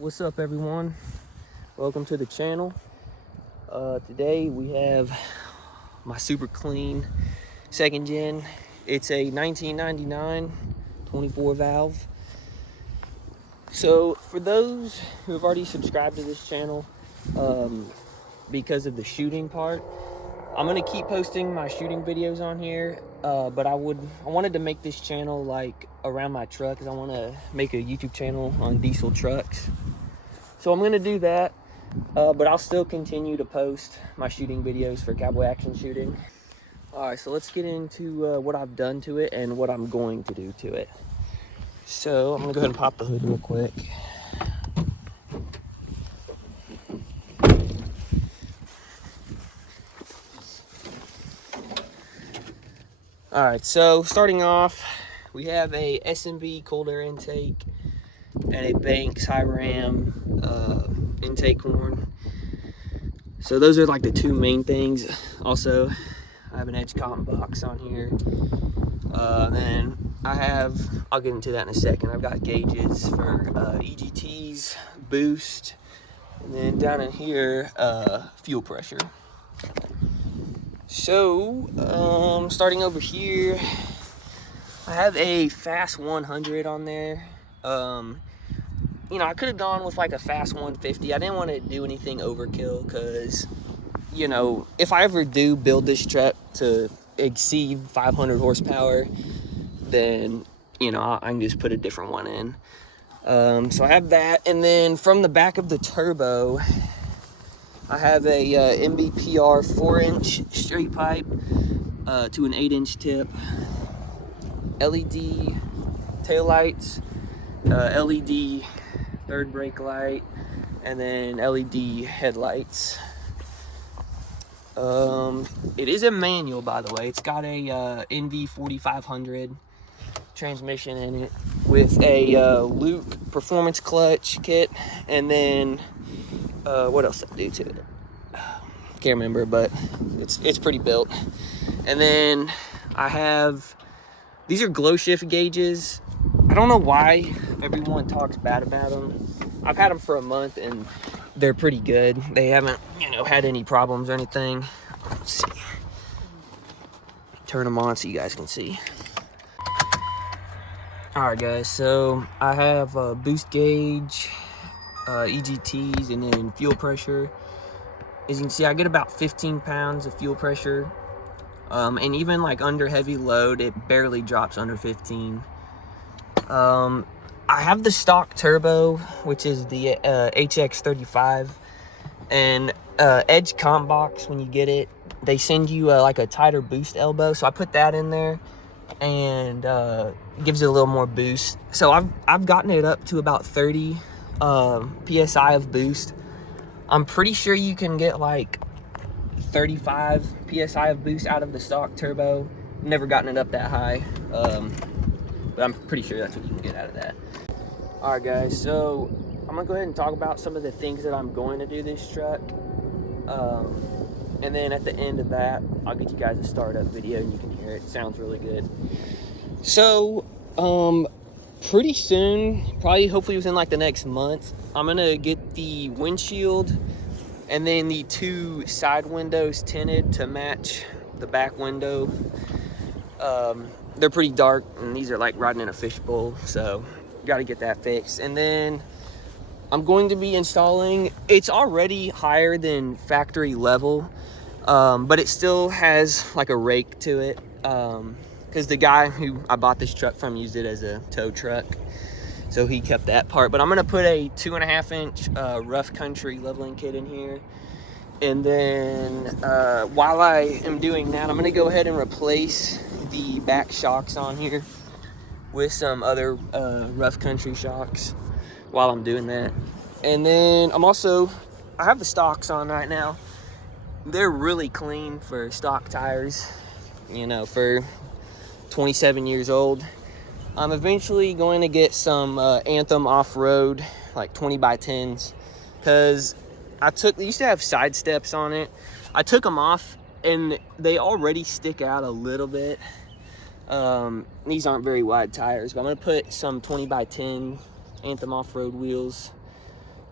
What's up, everyone? Welcome to the channel. Today we have my super clean second gen. It's a 1999 24 valve. So for those who have already subscribed to this channel, because of the shooting part, I'm gonna keep posting my shooting videos on here, but I wanted to make this channel like around my truck, because I want to make a YouTube channel on diesel trucks. So I'm gonna do that, but I'll still continue to post my shooting videos for cowboy action shooting. All right, so let's get into what I've done to it and what I'm going to do to it. So I'm gonna go ahead and pop the hood real quick. All right, so starting off, we have a SMB cold air intake and a Banks high ram intake horn. So those are like the two main things. Also, I have an edge cotton box on here. Then I'll get into that in a second. I've got gauges for EGTs, boost, and then down in here, fuel pressure. So, starting over here, I have a Fast 100 on there. You know, I could have gone with like a Fast 150. I didn't want to do anything overkill because, you know, if I ever do build this truck to exceed 500 horsepower, then, you know, I can just put a different one in. So I have that. And then from the back of the turbo, I have a MBPR 4-inch straight pipe to an 8-inch tip, LED taillights, LED third brake light, and then LED headlights. It is a manual, by the way. It's got a NV 4500 transmission in it with a Luke performance clutch kit, and then what else did I do to it? Can't remember, but it's pretty built. And then I have, these are glow shift gauges. I don't know why everyone talks bad about them. I've had them for a month and they're pretty good. They haven't, you know, had any problems or anything. Let's see. Turn them on so you guys can see. All right, guys. So I have a boost gauge, EGTs, and then fuel pressure. As you can see, I get about 15 pounds of fuel pressure. And even like under heavy load, it barely drops under 15. I have the stock turbo, which is the HX35, and Edge comp box. When you get it, they send you like a tighter boost elbow, so I put that in there, and gives it a little more boost. So I've gotten it up to about 30 psi of boost. I'm pretty sure you can get like 35 psi of boost out of the stock turbo. Never gotten it up that high, but I'm pretty sure that's what you can get out of that. All right, guys, so I'm gonna go ahead and talk about some of the things that I'm going to do this truck, and then at the end of that, I'll get you guys a startup video and you can hear it. It sounds really good. So pretty soon, probably hopefully within like the next month, I'm gonna get the windshield and then the two side windows tinted to match the back window. They're pretty dark, and these are like riding in a fishbowl, so got to get that fixed. And then I'm going to be installing, it's already higher than factory level, but it still has like a rake to it, because the guy who I bought this truck from used it as a tow truck, so he kept that part. But I'm gonna put a 2.5-inch rough country leveling kit in here. And then while I am doing that, I'm gonna go ahead and replace the back shocks on here with some other rough country shocks while I'm doing that. And then I have the stocks on right now. They're really clean for stock tires, you know, for 27 years old. I'm eventually going to get some Anthem off-road, like 20x10s, because they used to have side steps on it. I took them off and they already stick out a little bit. These aren't very wide tires, but I'm gonna put some 20x10 Anthem off-road wheels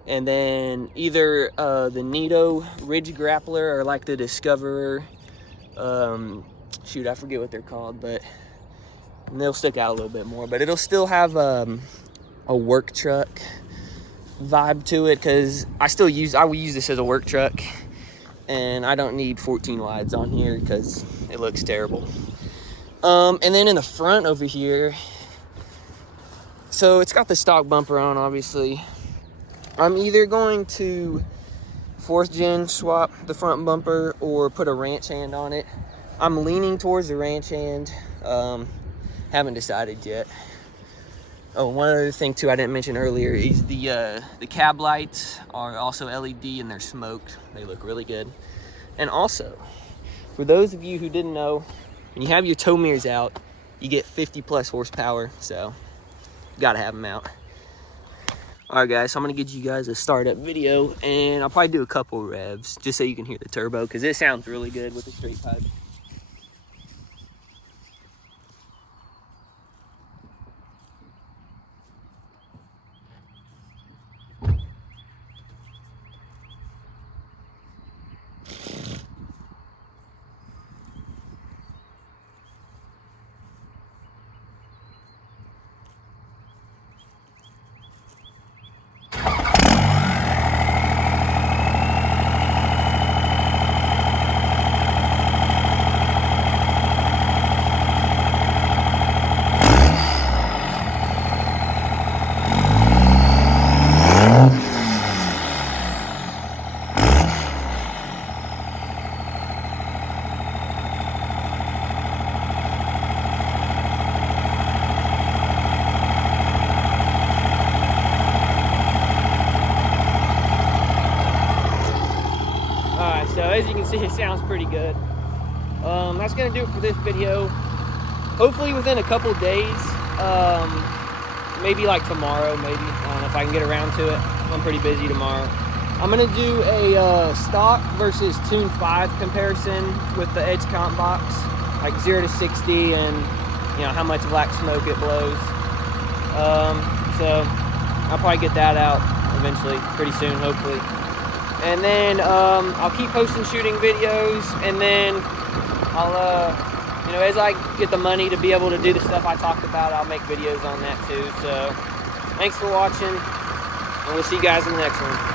And then either the Nitto Ridge Grappler or like the Discoverer. Shoot, I forget what they're called, but they'll stick out a little bit more. But it'll still have a work truck vibe to it, because I will use this as a work truck, and I don't need 14 wides on here because it looks terrible. And then in the front over here, so it's got the stock bumper on, obviously. I'm either going to 4th gen swap the front bumper or put a ranch hand on it. I'm leaning towards the ranch hand. Haven't decided yet. Oh, one other thing too I didn't mention earlier is the cab lights are also LED and they're smoked. They look really good. And also, for those of you who didn't know, when you have your tow mirrors out, you get 50 plus horsepower, so gotta have them out. All right, guys, so I'm gonna get you guys a startup video, and I'll probably do a couple revs just so you can hear the turbo, because it sounds really good with the straight pipe. So as you can see, it sounds pretty good. That's gonna do it for this video. Hopefully within a couple days, maybe like tomorrow, maybe. I don't know if I can get around to it. I'm pretty busy tomorrow. I'm gonna do a stock versus Tune 5 comparison with the Edge Comp box, like 0 to 60 and you know how much black smoke it blows. So I'll probably get that out eventually, pretty soon, hopefully. And then I'll keep posting shooting videos, and then I'll, you know, as I get the money to be able to do the stuff I talked about, I'll make videos on that too. So thanks for watching, and we'll see you guys in the next one.